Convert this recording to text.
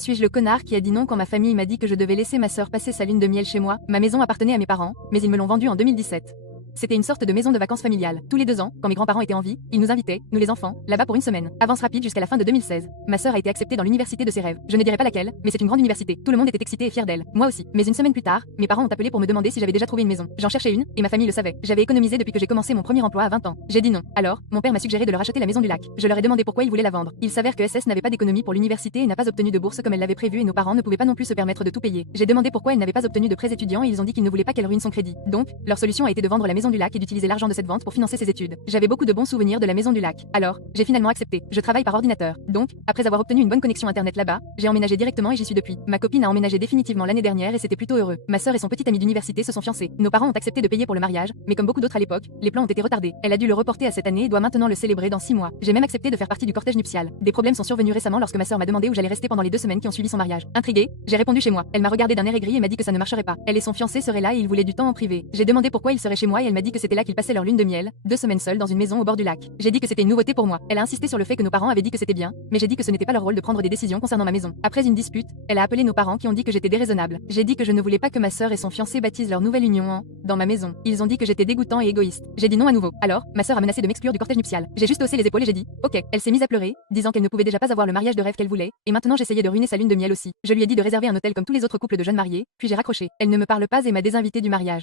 Suis-je le connard qui a dit non quand ma famille m'a dit que je devais laisser ma sœur passer sa lune de miel chez moi? Ma maison appartenait à mes parents, mais ils me l'ont vendue en 2017. C'était une sorte de maison de vacances familiale. Tous les 2 ans, quand mes grands-parents étaient en vie, ils nous invitaient, nous les enfants, là-bas pour une semaine. Avance rapide jusqu'à la fin de 2016. Ma sœur a été acceptée dans l'université de ses rêves. Je ne dirai pas laquelle, mais c'est une grande université. Tout le monde était excité et fier d'elle. Moi aussi. Mais une semaine plus tard, mes parents ont appelé pour me demander si j'avais déjà trouvé une maison. J'en cherchais une, et ma famille le savait. J'avais économisé depuis que j'ai commencé mon premier emploi à 20 ans. J'ai dit non. Alors, mon père m'a suggéré de leur acheter la maison du lac. Je leur ai demandé pourquoi ils voulaient la vendre. Il s'avère que SS n'avait pas d'économie pour l'université et n'a pas obtenu de bourse comme elle l'avait prévu et nos parents ne pouvaient pas non plus se permettre de tout payer. J'ai demandé pourquoi elle n'avait pas obtenu de prêts étudiants et ils ont dit qu'ils ne voulaient pas qu'elle ruine son crédit. Donc, leur solution a été de vendre la maison du lac et d'utiliser l'argent de cette vente pour financer ses études. J'avais beaucoup de bons souvenirs de la maison du lac. Alors, j'ai finalement accepté. Je travaille par ordinateur. Donc, après avoir obtenu une bonne connexion internet là-bas, j'ai emménagé directement et j'y suis depuis. Ma copine a emménagé définitivement l'année dernière et c'était plutôt heureux. Ma sœur et son petit ami d'université se sont fiancés. Nos parents ont accepté de payer pour le mariage, mais comme beaucoup d'autres à l'époque, les plans ont été retardés. Elle a dû le reporter à cette année et doit maintenant le célébrer dans 6 mois. J'ai même accepté de faire partie du cortège nuptial. Des problèmes sont survenus récemment lorsque ma sœur m'a demandé où j'allais rester pendant les 2 semaines qui ont suivi son mariage. Intriguée, j'ai répondu chez moi. Elle m'a regardé d'un air aigri et m'a dit que ça ne marcherait pas. Elle et son fiancé seraient là et ils voulaient du temps en privé. J'ai demandé pourquoi ils seraient chez moi et elle m'a dit que c'était là qu'ils passaient leur lune de miel, 2 semaines seuls dans une maison au bord du lac. J'ai dit que c'était une nouveauté pour moi. Elle a insisté sur le fait que nos parents avaient dit que c'était bien, mais j'ai dit que ce n'était pas leur rôle de prendre des décisions concernant ma maison. Après une dispute, elle a appelé nos parents qui ont dit que j'étais déraisonnable. J'ai dit que je ne voulais pas que ma sœur et son fiancé baptisent leur nouvelle union dans ma maison. Ils ont dit que j'étais dégoûtant et égoïste. J'ai dit non à nouveau. Alors, ma sœur a menacé de m'exclure du cortège nuptial. J'ai juste haussé les épaules et j'ai dit OK. Elle s'est mise à pleurer, disant qu'elle ne pouvait déjà pas avoir le mariage de rêve qu'elle voulait, et maintenant j'essayais de ruiner sa lune de miel aussi. Je lui ai dit de réserver un hôtel comme tous les autres couples de jeunes mariés, puis j'ai raccroché. Elle ne me parle pas et m'a désinvité du mariage.